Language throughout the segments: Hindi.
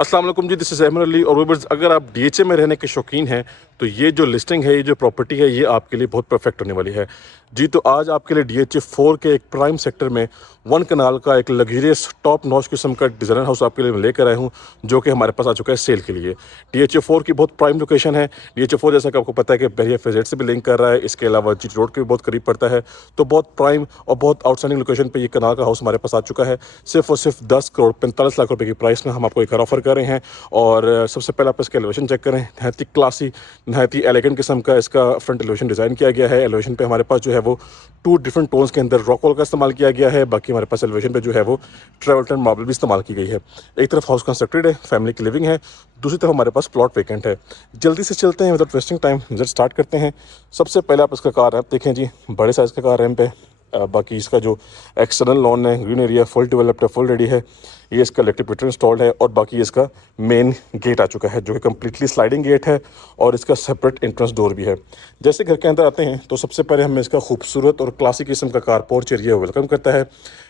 अस्सलाम वालेकुम जी, दिस इज़ अहमद अली। और व्यूअर्स, अगर आप डीएचए में रहने के शौकीन हैं तो ये जो लिस्टिंग है, ये जो प्रॉपर्टी है, ये आपके लिए बहुत परफेक्ट होने वाली है जी। तो आज आपके लिए डीएचए 4 के एक प्राइम सेक्टर में 1 कनाल का एक लग्जरियस टॉप नॉच किस्म का डिज़ाइनर हाउस आपके लिए मैं लेकर आया हूँ, जो कि हमारे पास आ चुका है सेल के लिए। डीएचए 4 की बहुत प्राइम लोकेशन है। डीएचए 4 जैसा कि आपको पता है कि बहरिया फेजेट से भी लिंक कर रहा है, इसके अलावा जीटी रोड के भी बहुत करीब पड़ता है। तो बहुत प्राइम और बहुत आउटस्टैंडिंग लोकेशन पर ये कनाल का हाउस हमारे पास आ चुका है। सिर्फ और सिर्फ 10 करोड़ 45 लाख रुपए की प्राइस में हम आपको एक ऑफर कर रहे हैं। और सबसे पहले आप इसका एलिवेशन चेक करें। नहायत ही क्लासी, नहायत ही एलिगेंट किस्म का इसका फ्रंट एलिवेशन डिज़ाइन किया गया है। एलिवेशन पे हमारे पास जो है वो 2 डिफरेंट टोन्स के अंदर रॉक वॉल का इस्तेमाल किया गया है। बाकी हमारे पास एलिवेशन पे जो है वो ट्रेवल्टन मार्बल भी इस्तेमाल की गई है। एक तरफ हाउस कंस्ट्रक्टेड है, फैमिली की लिविंग है, दूसरी तरफ हमारे पास प्लॉट वेकेंट है। जल्दी से चलते हैं, without wasting time visit start करते हैं। सबसे पहले आप इसका कार रैंप देखें जी, बड़े साइज़ का कार रैंप है। बाकी इसका जो एक्सटर्नल लॉन है, ग्रीन एरिया फुल डेवलप्ड है, फुल रेडी है। ये इसका इलेक्ट्रिक मीटर इंस्टॉल्ड है। और बाकी इसका मेन गेट आ चुका है, जो कि कम्प्लीटली स्लाइडिंग गेट है और इसका सेपरेट एंट्रेंस डोर भी है। जैसे घर के अंदर आते हैं तो सबसे पहले हमें इसका खूबसूरत और क्लासिक किस्म का कार पोर्च एरिया वेलकम करता है।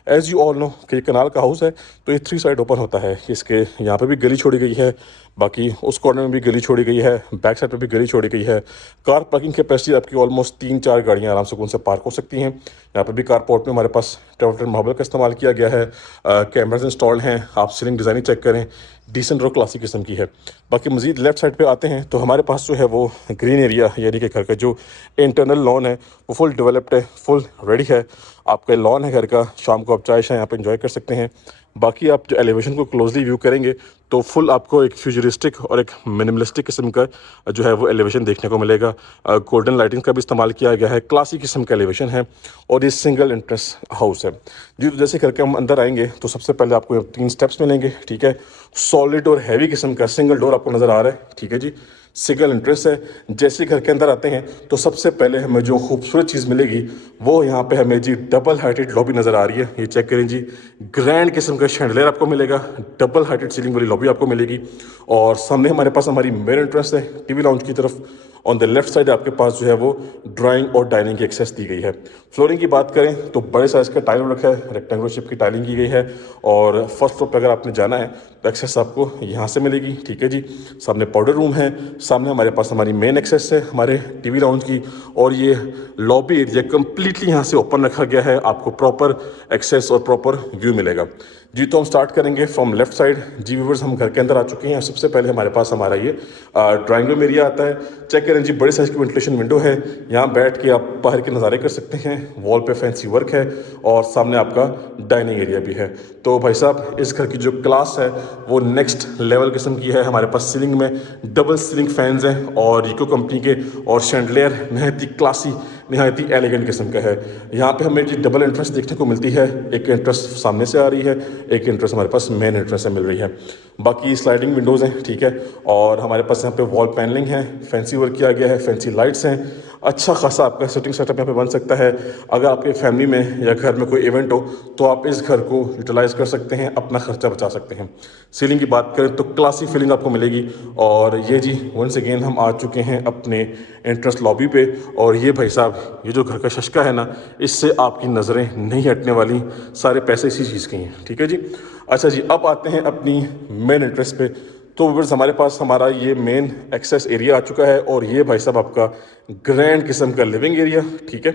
एज़ यू ऑल नो कि ये कनाल का हाउस है, तो ये 3 साइड ओपन होता है। इसके यहाँ पे भी गली छोड़ी गई है, बाकी उस कॉर्नर में भी गली छोड़ी गई है, बैक साइड पे भी गली छोड़ी गई है। कार पार्किंग कैपेसिटी आपकी ऑलमोस्ट 3-4 गाड़ियाँ आराम से उनसे पार्क हो सकती हैं। यहाँ पर भी कार पोर्ट में हमारे पास ट्रेवल्टन मार्बल का इस्तेमाल किया गया है। कैमराज इंस्टॉल्ड हैं। आप सीलिंग डिज़ाइनिंग चेक करें, डिसेंट और क्लासिक किस्म की है। बाकी मज़ीद लेफ्ट साइड पे आते हैं तो हमारे पास जो है वो ग्रीन एरिया, यानी कि घर का जो इंटरनल लॉन है वो फुल डेवलप्ड है, फुल रेडी है। आपका लॉन है घर का, शाम को आप चाय शाय यहाँ पर इंजॉय कर सकते हैं। बाकी आप जो एलिवेशन को क्लोजली व्यू करेंगे तो फुल आपको एक फ्यूचरिस्टिक और एक मिनिमलिस्टिक किस्म का जो है वो एलिवेशन देखने को मिलेगा। गोल्डन लाइटिंग का भी इस्तेमाल किया गया है, क्लासिक किस्म का एलिवेशन है और ये सिंगल एंट्रेंस हाउस है जी। तो जैसे करके हम अंदर आएंगे तो सबसे पहले आपको 3 स्टेप्स मिलेंगे, ठीक है। सॉलिड और हैवी किस्म का सिंगल डोर आपको नज़र आ रहा है, ठीक है जी। सिंगल एंट्रेंस है। जैसे घर के अंदर आते हैं तो सबसे पहले हमें जो खूबसूरत चीज़ मिलेगी वो यहाँ पे हमें जी डबल हाइटेड लॉबी नज़र आ रही है। ये चेक करें जी, ग्रैंड किस्म का शैंडलियर आपको मिलेगा, डबल हाइटेड सीलिंग वाली लॉबी आपको मिलेगी। और सामने हमारे पास हमारी मेन एंट्रेंस है टीवी लाउंज की तरफ। ऑन द लेफ्ट साइड आपके पास जो है वो ड्राइंग और डाइनिंग की एक्सेस दी गई है। फ्लोरिंग की बात करें तो बड़े साइज़ का टाइल रखा है, रेक्टेंगुलर शेप की टाइलिंग की गई है। और फर्स्ट फ्लोर पर अगर आपने जाना है तो एक्सेस आपको यहाँ से मिलेगी, ठीक है जी। सामने पाउडर रूम है, सामने हमारे पास हमारी मेन एक्सेस है हमारे टीवी लाउंज की। और ये लॉबी एरिया कम्प्लीटली यहाँ से ओपन रखा गया है, आपको प्रॉपर एक्सेस और प्रॉपर व्यू मिलेगा जी। तो हम स्टार्ट करेंगे फ्रॉम लेफ्ट साइड जी। व्यूअर्स, हम घर के अंदर आ चुके हैं। सबसे पहले हमारे पास हमारा ये ड्राइंग रूम एरिया आता है। चेक करें जी, बड़े साइज़ की वेंटिलेशन विंडो है। यहाँ बैठ के आप बाहर के नज़ारे कर सकते हैं। वॉल पे फैंसी वर्क है और सामने आपका डाइनिंग एरिया भी है। तो भाई साहब, इस घर की जो क्लास है वो नेक्स्ट लेवल किस्म की है। हमारे पास सीलिंग में डबल सीलिंग फैंस हैं और रीको कंपनी के, और शैंडलियर नहायत ही क्लासी, नहायत ही एलिगेंट किस्म का है। यहाँ पे हमें जी डबल एंट्रेंस देखने को मिलती है। एक एंट्रेंस सामने से आ रही है, एक एंट्रेंस हमारे पास मेन एंट्रेंस से मिल रही है। बाकी स्लाइडिंग विंडोज़ हैं, ठीक है। और हमारे पास यहाँ पे वॉल पैनलिंग है, फैंसी वर्क किया गया है, फैंसी लाइट्स हैं। अच्छा खासा आपका सिटिंग सेटअप यहाँ पे बन सकता है। अगर आपके फैमिली में या घर में कोई इवेंट हो तो आप इस घर को यूटिलाइज़ कर सकते हैं, अपना खर्चा बचा सकते हैं। सीलिंग की बात करें तो क्लासी फीलिंग आपको मिलेगी। और ये जी वंस अगेन हम आ चुके हैं अपने एंट्रेंस लॉबी पे। और ये भाई साहब, ये जो घर का शशका है ना, इससे आपकी नज़रें नहीं हटने वाली। सारे पैसे इसी चीज़ के हैं, ठीक है जी। अच्छा जी, अब आते हैं अपनी मेन एंट्रेंस पे। तो व्यूअर्स, हमारे पास हमारा ये मेन एक्सेस एरिया आ चुका है और ये भाई साहब आपका ग्रैंड किस्म का लिविंग एरिया, ठीक है।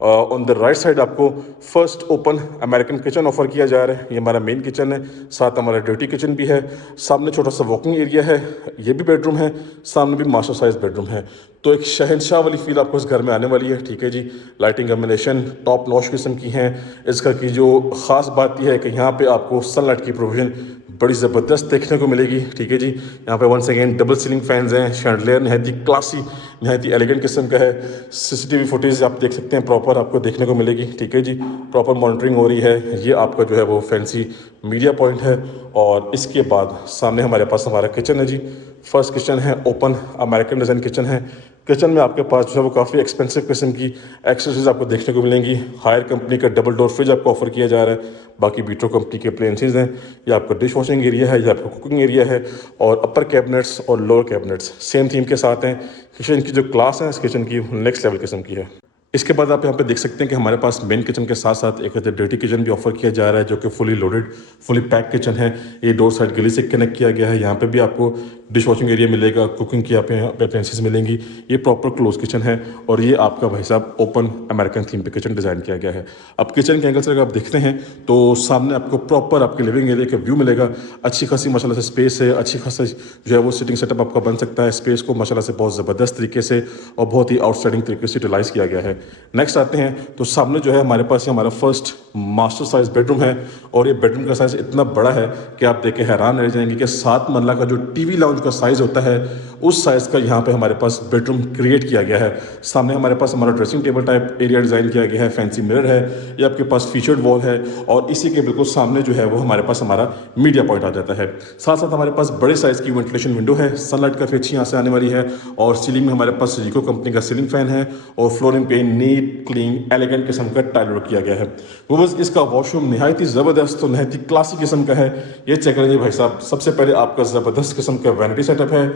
ऑन द राइट साइड आपको first open American kitchen offer किया जा रहा है। ये हमारा मेन किचन है, साथ हमारा ड्यूटी किचन भी है। सामने छोटा सा वॉकिंग एरिया है, ये भी बेडरूम है, सामने भी मास्टर साइज बेडरूम है। तो एक शहंशाह वाली फील आपको इस घर में आने वाली है, ठीक है जी। लाइटिंग कम्बिनेशन टॉप नॉच किस्म की हैं। इस घर की जो ख़ास बात यह है कि यहाँ पे आपको सनलाइट की प्रोविजन बड़ी ज़बरदस्त देखने को मिलेगी, ठीक है जी। यहाँ पे once again double ceiling fans हैं, शैंडलियर नहायत ही क्लासी, नहायत ही एलिगेंट किस्म का है। सीसीटीवी फुटेज आप देख सकते हैं, प्रॉपर आपको देखने को मिलेगी, ठीक है जी। प्रॉपर मॉनिटरिंग हो रही है। ये आपका जो है वो फैंसी मीडिया पॉइंट है। और इसके बाद सामने हमारे पास हमारा किचन है जी। फर्स्ट किचन है, ओपन अमेरिकन डिज़ाइन किचन है। किचन में आपके पास जो है वो काफ़ी एक्सपेंसिव किस्म की एक्सेसरीज आपको देखने को मिलेंगी। हायर कंपनी का डबल डोर फ्रिज आपको ऑफर किया जा रहा है। बाकी बीट्रो कंपनी के अप्लायंसेस हैं। ये आपका डिश वॉशिंग एरिया है, ये आपका कुकिंग एरिया है। और अपर कैबिनेट्स और लोअर कैबिनेट्स सेम थीम के साथ हैं। किचन की जो क्लास है इस किचन की नेक्स्ट लेवल किस्म की है। इसके बाद आप यहाँ पे देख सकते हैं कि हमारे पास मेन किचन के साथ साथ एक डर्टी किचन भी ऑफर किया जा रहा है, जो कि fully loaded, fully pack kitchen है। ये डोर साइड गली से कनेक्ट किया गया है। यहाँ पे भी आपको डिश वॉशिंग एरिया मिलेगा, कुकिंग की अप्लायंसेस मिलेंगी। ये प्रॉपर क्लोज किचन है और ये आपका भाई साहब ओपन अमेरिकन थीम पे किचन डिज़ाइन किया गया है। अब किचन के एंगल से अगर आप देखते हैं तो सामने आपको प्रॉपर आपके लिविंग एरिया का व्यू मिलेगा। अच्छी खासी माशाल्लाह से स्पेस है, अच्छी खासी जो है वो सिटिंग सेटअप आपका बन सकता है। स्पेस को माशाल्लाह से बहुत ज़बरदस्त तरीके से और बहुत ही आउटस्टैंडिंग तरीके से यूटिलाइज किया गया है। नेक्स्ट आते हैं तो सामने जो है हमारे पास हमारा फर्स्ट मास्टर साइज बेडरूम है और ये बेडरूम का साइज इतना बड़ा है कि आप देख के हैरान रह जाएंगे कि 7 मरला का जो टीवी लाउंज का साइज होता है उस साइज का यहाँ पे हमारे पास बेडरूम क्रिएट किया गया है। सामने हमारे पास हमारा dressing table type area design किया गया है, फैंसी मिरर है, ये आपके पास फीचर्ड वॉल है और इसी के बिल्कुल सामने जो है वो हमारे पास हमारा मीडिया पॉइंट आ जाता है। साथ साथ हमारे पास बड़े साइज की वेंटिलेशन विंडो है, सनलाइट काफी अच्छी यहाँ से आने वाली है और सीलिंग में हमारे पास रिको कंपनी का सीलिंग फैन है और फ्लोरिंग पे नीट क्लीन एलिगेंट किस्म का टाइल वर्क किया गया है। वो बस इसका वॉशरूम निहायत ही ज़बरदस्त और निहायत ही क्लासिक किस्म का है। ये चेक करेंगे भाई साहब, सबसे पहले आपका ज़बरदस्त किस्म का वैनिटी सेटअप है।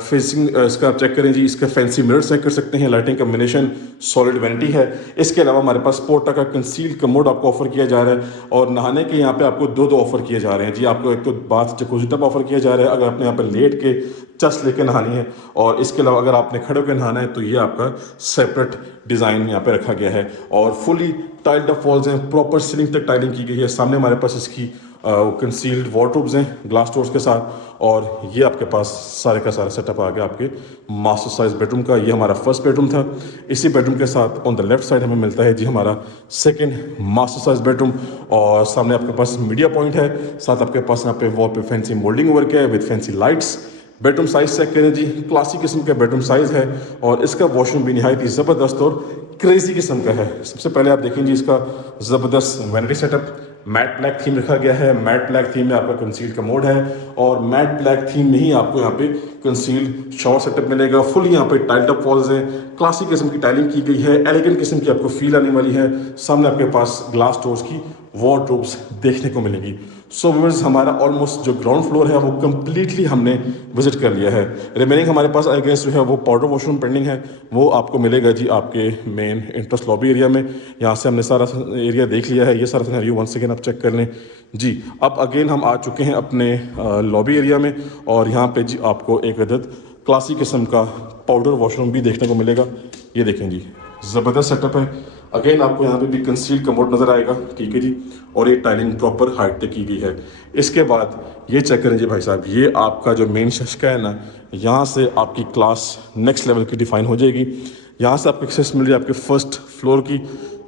फेसिंग इसका आप चेक करें जी, इसका फैंसी मिरर चेक कर सकते हैं, लाइटिंग कम्बिनेशन सॉलिड वैनिटी है। इसके अलावा हमारे पास पोर्टा का कंसील कमोड आपको ऑफर किया जा रहा है और नहाने के यहाँ पे आपको दो ऑफर किए जा रहे हैं जी। आपको एक तो बाथ जकूज़ी टब ऑफर किया जा रहा है अगर आपने यहाँ पर लेट के चस लेके नहानी है, और इसके अलावा अगर आपने खड़े होकर नहाना है तो ये आपका सेपरेट डिज़ाइन यहाँ पे रखा गया है और फुली टाइल्ड अप वॉल्स हैं, प्रॉपर सीलिंग तक टाइलिंग की गई है। सामने हमारे पास इसकी कंसील्ड वार्डरोब्स हैं ग्लास डोर्स के साथ और ये आपके पास सारे का सारा सेटअप आ गया आपके मास्टर साइज बेडरूम का। ये हमारा फर्स्ट बेडरूम था। इसी बेडरूम के साथ ऑन द लेफ्ट साइड हमें मिलता है जी हमारा सेकंड मास्टर साइज बेडरूम और सामने आपके पास मीडिया पॉइंट है। साथ आपके पास यहाँ पे वॉल पे फैंसी मोल्डिंग वर्क है with fancy lights. Bedroom size check करें जी, क्लासिक किस्म का बेडरूम साइज है और इसका वॉशरूम भी निहायत ही ज़बरदस्त और क्रेजी किस्म का है। सबसे पहले आप देखें जी इसका ज़बरदस्त vanity setup, matte black theme रखा गया है। मैट ब्लैक थीम में आपका कंसील्ड कमोड है और मैट ब्लैक थीम में ही आपको यहाँ पे कंसील्ड शॉवर सेटअप मिलेगा। फुल यहाँ पे टाइल्ड अप वॉल्स हैं, क्लासिक किस्म की टाइलिंग की गई है, एलिगेंट किस्म की आपको फील आने वाली है। सामने आपके पास ग्लास डोर्स की वार्डरोब्स देखने को मिलेंगी। सो व्यूअर्स, हमारा ऑलमोस्ट जो ग्राउंड फ्लोर है वो कम्प्लीटली हमने विजिट कर लिया है। रिमेनिंग हमारे पास आई गेस जो है वो पाउडर वॉशरूम पेंडिंग है, वो आपको मिलेगा जी आपके मेन इंट्रेस्ट लॉबी एरिया में। यहाँ से हमने सारा एरिया देख लिया है, ये सारा सिनेरियो वंस अगेन आप चेक कर लें जी। अब अगेन हम आ चुके हैं अपने लॉबी एरिया में और यहाँ पे जी आपको एक अदद क्लासिक किस्म का पाउडर वॉशरूम भी देखने को मिलेगा। ये देखें जी, ज़बरदस्त सेटअप है। अगेन आपको यहाँ पे भी कंसील्ड कमोड नज़र आएगा, ठीक है जी, और ये टाइलिंग प्रॉपर हाइट तक की गई है। इसके बाद ये चेक करें जी भाई साहब, ये आपका जो मेन शशका है ना, यहाँ से आपकी क्लास नेक्स्ट लेवल की डिफाइन हो जाएगी। यहाँ से आपको एक्सेस मिल रही है आपके फर्स्ट फ्लोर की।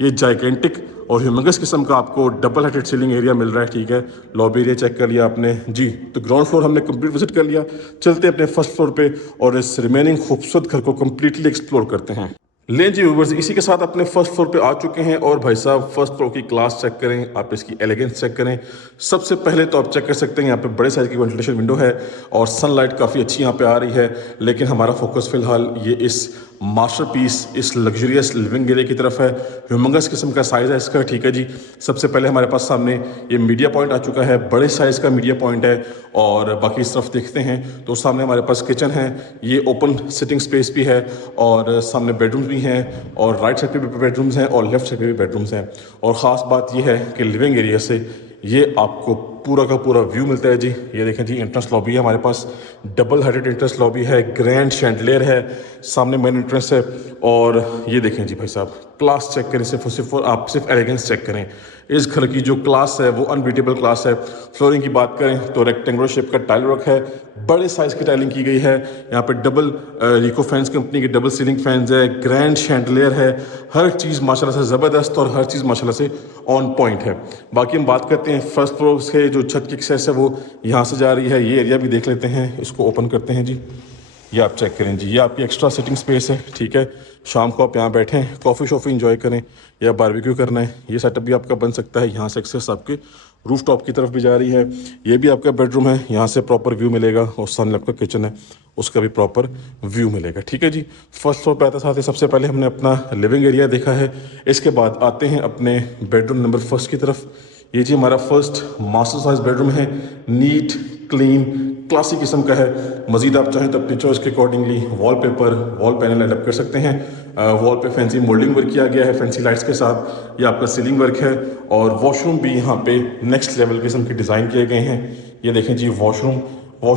ये जाइगेंटिक और ह्यूमंगस किस्म का आपको डबल हाइटेड सीलिंग एरिया मिल रहा है, ठीक है। लॉबी एरिया चेक कर लिया आपने जी, तो ग्राउंड फ्लोर हमने कंप्लीट विजिट कर लिया। चलते अपने फर्स्ट फ्लोर पे और इस रिमेनिंग खूबसूरत घर को कंप्लीटली एक्सप्लोर करते हैं। लें जी व्यूवर्स, इसी के साथ अपने फर्स्ट फ्लोर पे आ चुके हैं और भाई साहब फर्स्ट फ्लोर की क्लास चेक करें, आप इसकी एलिगेंस चेक करें। सबसे पहले तो आप चेक कर सकते हैं यहाँ पे बड़े साइज की वेंटिलेशन विंडो है और सनलाइट काफ़ी अच्छी यहाँ पे आ रही है, लेकिन हमारा फोकस फिलहाल ये इस मास्टरपीस, इस लग्जरियस लिविंग एरिया की तरफ है। ह्यूमंगस किस्म का साइज़ है इसका, ठीक है जी। सबसे पहले हमारे पास सामने ये मीडिया पॉइंट आ चुका है, बड़े साइज़ का मीडिया पॉइंट है और बाकी इस तरफ देखते हैं तो सामने हमारे पास किचन है, ये ओपन सिटिंग स्पेस भी है और सामने बेडरूम्स भी हैं और राइट साइड पे भी बेडरूम्स हैं और लेफ्ट साइड पे भी बेडरूम्स हैं। और ख़ास बात ये है कि लिविंग एरिया से ये आपको पूरा का पूरा व्यू मिलता है जी। ये देखें जी, एंट्रेंस लॉबी है हमारे पास, डबल हाइटेड एंट्रेंस लॉबी है, ग्रैंड शैंडलियर है, सामने मेन एंट्रेंस है और ये देखें जी भाई साहब, क्लास चेक करें, सिर्फ आप सिर्फ एलिगेंस चेक करें। इस घर की जो क्लास है वो अनबीटेबल क्लास है। फ्लोरिंग की बात करें तो रेक्टेंगुलर शेप का टाइल वर्क है, बड़े साइज की टाइलिंग की गई है। यहाँ पे डबल रिको फैंस कंपनी के डबल सीलिंग फैंस है, ग्रैंड शैंडलियर है, हर चीज़ माशाल्लाह से ज़बरदस्त और हर चीज़ माशाल्लाह से ऑन पॉइंट है। बाकी हम बात करते हैं फर्स्ट फ्लोर से, जो छत की एक्सेस है वो यहाँ से जा रही है। ये एरिया भी देख लेते हैं, इसको ओपन करते हैं जी। ये आप चेक करें जी, ये आपकी एक्स्ट्रा सिटिंग स्पेस है, ठीक है। शाम को आप यहाँ बैठें, कॉफ़ी शॉफ़ी इंजॉय करें या बारबेक्यू करना है, ये सेटअप भी आपका बन सकता है। यहाँ से एक्सेस आपके रूफ टॉप की तरफ भी जा रही है। ये भी आपका बेडरूम है, यहाँ से प्रॉपर व्यू मिलेगा और सामने आपका किचन है, उसका भी प्रॉपर व्यू मिलेगा, ठीक है जी। फर्स्ट फ्लोर पे आते साथ ही सबसे पहले हमने अपना लिविंग एरिया देखा है। इसके बाद आते हैं अपने बेडरूम नंबर फर्स्ट की तरफ। ये जी हमारा फर्स्ट मास्टर साइज बेडरूम है, नीट क्लीन क्लासिक किस्म का है। मजीद आप चाहें तो अपनी चॉइस के accordingly wallpaper, wall panel adapt कर सकते हैं। वॉल पे फैंसी मोल्डिंग वर्क किया गया है फैंसी लाइट्स के साथ। ये आपका सीलिंग वर्क है और वॉशरूम भी यहाँ पे नेक्स्ट लेवल किस्म के डिज़ाइन किए गए हैं। ये देखें जी वॉशरूम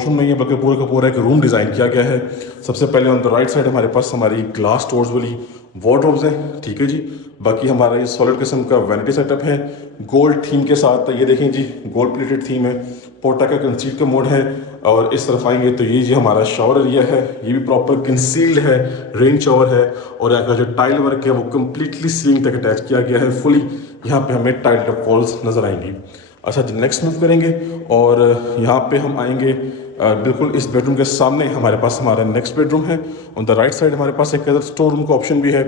में ये बल्कि पूरा का पूरा एक रूम डिज़ाइन किया गया है। सबसे पहले ऑन द राइट साइड हमारे पास हमारी ग्लास डोर्स वाली वार्डरोब्स हैं, ठीक है जी। बाकी हमारा ये सॉलिड किस्म का वैनिटी सेटअप है गोल्ड थीम के साथ। ये देखें जी गोल्ड प्लेटेड थीम है, पोर्टा का कंसील्ड का मोड है। और इस तरफ आएंगे तो ये जी हमारा शावर एरिया है, ये भी प्रॉपर कंसील्ड है, रेन शावर है। और यहाँ का जो टाइल वर्क है वो कम्प्लीटली सीलिंग तक अटैच किया गया है फुली। यहाँ पे हमें टाइल्ड अप वॉल्स नजर आएंगी। अच्छा जी नेक्स्ट मूव करेंगे और यहाँ पे हम आएंगे बिल्कुल इस बेडरूम के सामने हमारे पास हमारा नेक्स्ट बेडरूम है। ऑन द राइट साइड हमारे पास एक अदर स्टोर रूम का ऑप्शन भी है।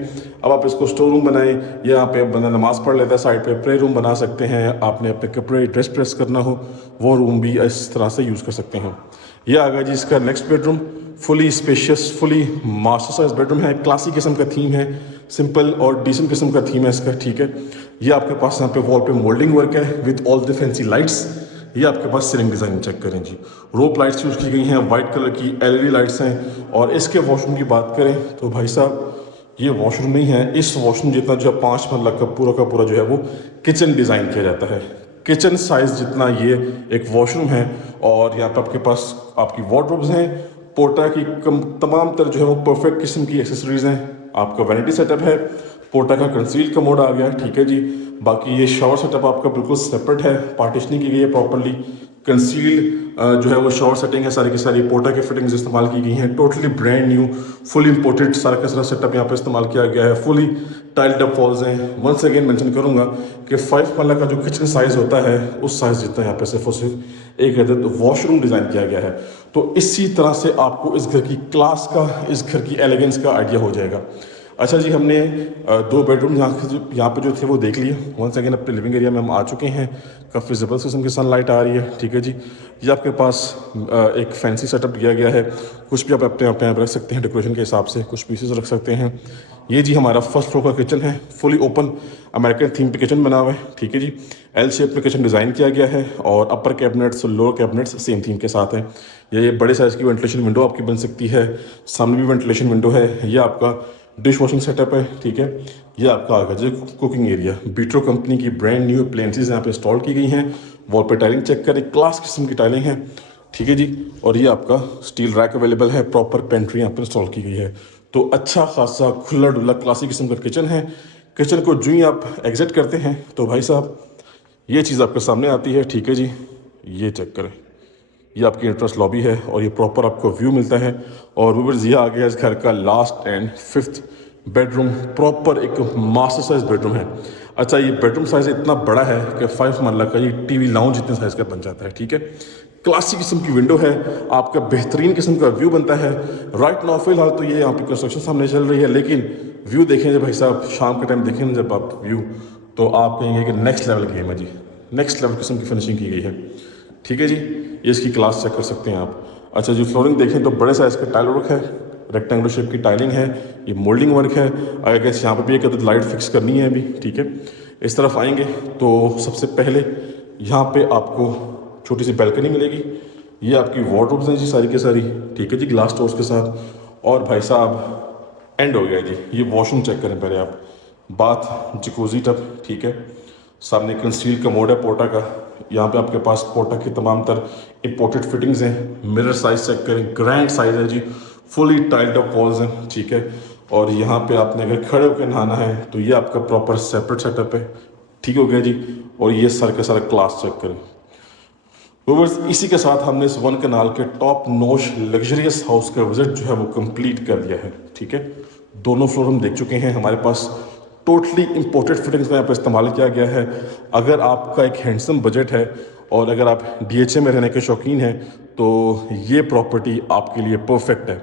अब आप इसको स्टोर रूम बनाएं, यहाँ पे बंदा नमाज पढ़ लेता है, साइड पे प्रे रूम बना सकते हैं। आपने अपने कपड़े ड्रेस प्रेस करना हो वो रूम भी इस तरह से यूज़ कर सकते हैं। ये आ गया जी इसका next bedroom, fully spacious fully master size bedroom है। क्लासिक किस्म का थीम है, सिंपल और डिसेंट किस्म का थीम है इसका, ठीक है। ये आपके पास यहाँ पे वॉल पे मोल्डिंग वर्क है with all the fancy lights. ये आपके पास सीलिंग डिज़ाइन चेक करें जी, रोप लाइट्स यूज़ की गई हैं, वाइट कलर की एलईडी लाइट्स हैं। और इसके वॉशरूम की बात करें तो भाई साहब ये वॉशरूम नहीं है, इस वॉशरूम जितना जो है 5 मरला का पूरा जो है वो किचन डिज़ाइन किया जाता है। किचन साइज जितना ये एक वॉशरूम है। और यहाँ पर आपके पास आपकी वार्डरोब्स हैं, पोर्टा की तमाम तरह जो है वो परफेक्ट किस्म की एक्सेसरीज हैं। आपका वैनिटी सेटअप है, पोर्टा का कंसील्ड का मोड आ गया, ठीक है जी। बाकी ये शावर सेटअप आपका बिल्कुल सेपरेट है, पार्टीशनिंग की गई है प्रॉपर्ली। कंसील्ड जो है वो शावर सेटिंग है, सारी की सारी पोर्टा की फिटिंग्स इस्तेमाल की गई हैं, totally brand new full imported सारा का सारा सेटअप यहाँ पे इस्तेमाल किया गया है। फुली टाइल्ड अप वॉल्स हैं। वंस अगेन मेंशन करूंगा कि 5 मरला का जो किचन साइज होता है उस साइज जितना यहाँ पे सिर्फ और सिर्फ एक अदद वॉशरूम डिज़ाइन किया गया है। तो इसी तरह से आपको इस घर की क्लास का, इस घर की एलिगेंस का आइडिया हो जाएगा। अच्छा जी हमने 2 बेडरूम यहाँ पे जो थे वो देख लिए। वंस अगेन अपने लिविंग एरिया में हम आ चुके हैं। काफ़ी ज़बरदस्त किस्म की सनलाइट आ रही है, ठीक है जी। ये आपके पास एक फैंसी सेटअप दिया गया है, कुछ भी आप अपने आप रख सकते हैं डेकोरेशन के हिसाब से, कुछ पीसेस रख सकते हैं। ये जी हमारा फर्स्ट फ्लोर का किचन है, फुली ओपन अमेरिकन थीम पे किचन बना हुआ है, ठीक है जी। एल शेप में किचन डिज़ाइन किया गया है और अपर कैबिनेट्स और लोअर कैबिनेट्स सेम थीम के साथ हैं। ये बड़े साइज़ की वेंटिलेशन विंडो आपकी बन सकती है, सामने भी वेंटिलेशन विंडो है। ये आपका डिश वॉशिंग सेटअप है, ठीक है। ये आपका आ गया कुकिंग एरिया, बीट्रो कंपनी की ब्रांड न्यू अप्लायंसेस यहाँ पे इंस्टॉल की गई हैं। वॉल पे टाइलिंग चेक करें, क्लास किस्म की टाइलिंग है, ठीक है जी। और ये आपका स्टील रैक अवेलेबल है, प्रॉपर पेंट्री यहाँ पे इंस्टॉल की गई है। तो अच्छा खासा खुला डुला क्लासिक किस्म का किचन है। किचन को जो ही आप एग्जिट करते हैं तो भाई साहब ये चीज़ आपके सामने आती है, ठीक है जी। ये चेक करें, ये आपकी एंट्रेंस लॉबी है और ये प्रॉपर आपको व्यू मिलता है। और व्यूअर्स ये आ गया इस घर का last and 5th bedroom, proper एक मास्टर साइज बेडरूम है। अच्छा ये बेडरूम साइज इतना बड़ा है कि 5 मरला का ये टीवी लाउंज इतने साइज का बन जाता है, ठीक है। क्लासिक किस्म की विंडो है, आपका बेहतरीन किस्म का व्यू बनता है। राइट नाउ फिलहाल तो ये यहाँ पे कंस्ट्रक्शन सामने चल रही है, लेकिन व्यू देखें जब भाई साहब शाम के टाइम देखें जब आप व्यू, तो आप कहेंगे कि नेक्स्ट लेवल गेम है जी, नेक्स्ट लेवल किस्म की फिनिशिंग की गई है, ठीक है जी। ये इसकी क्लास चेक कर सकते हैं आप। अच्छा जी फ्लोरिंग देखें तो बड़े साइज का टाइल वर्क है, रेक्टेंगुलर शेप की टाइलिंग है, ये मोल्डिंग वर्क है। आई गेस यहाँ पे भी एक अदद लाइट फिक्स करनी है अभी, ठीक है। इस तरफ आएंगे तो सबसे पहले यहाँ पे आपको छोटी सी बैल्कनी मिलेगी। ये आपकी वार्डरोब्स हैं जी सारी की सारी, ठीक है जी, ग्लास डोर्स के साथ। और भाई साहब एंड हो गया जी, ये वॉशरूम चेक करें पहले आप, बाथ जकूजी टब, ठीक है। सामने कंसील कमोड है पोर्टा का, यहाँ पे आपके पास पोर्टा की तमाम तर इंपोर्टेड फिटिंग्स हैं। मिरर साइज चेक करें, ग्रैंड साइज है जी, फुली टाइल्ड अप वॉल्स हैं, ठीक है। और यहाँ पे आपने अगर खड़े होकर नहाना है तो ये आपका प्रॉपर सेपरेट सेटअप है, ठीक हो गया जी। और ये सर का सारा क्लास चेक करें व्यूअर्स। इसी के साथ हमने इस 1 कनाल के टॉप नॉच लग्जरियस हाउस का विजिट जो है वो कंप्लीट कर दिया है, ठीक है। दोनों फ्लोर हम देख चुके हैं, हमारे पास टोटली इंपोर्टेड फिटिंग्स का यहाँ पर इस्तेमाल किया गया है। अगर आपका एक हैंडसम बजट है और अगर आप DHA में रहने के शौकीन हैं तो ये प्रॉपर्टी आपके लिए परफेक्ट है।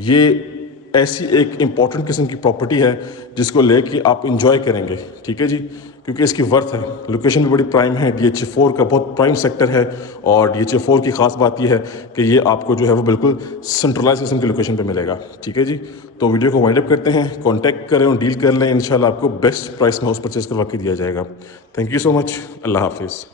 ये ऐसी एक इम्पॉर्टेंट किस्म की प्रॉपर्टी है जिसको लेके आप इंजॉय करेंगे, ठीक है जी, क्योंकि इसकी वर्थ है। लोकेशन भी बड़ी प्राइम है, DHA4 का बहुत प्राइम सेक्टर है। और DHA4 की ख़ास बात यह है कि ये आपको जो है वो बिल्कुल सेंट्रलाइज किस्म की लोकेशन पे मिलेगा, ठीक है जी। तो वीडियो को वाइंड अप करते हैं, कॉन्टैक्ट करें और डील कर लें, इंशाल्लाह आपको बेस्ट प्राइस में हाउस परचेज करवा के दिया जाएगा। थैंक यू सो मच, अल्लाह हाफिज़।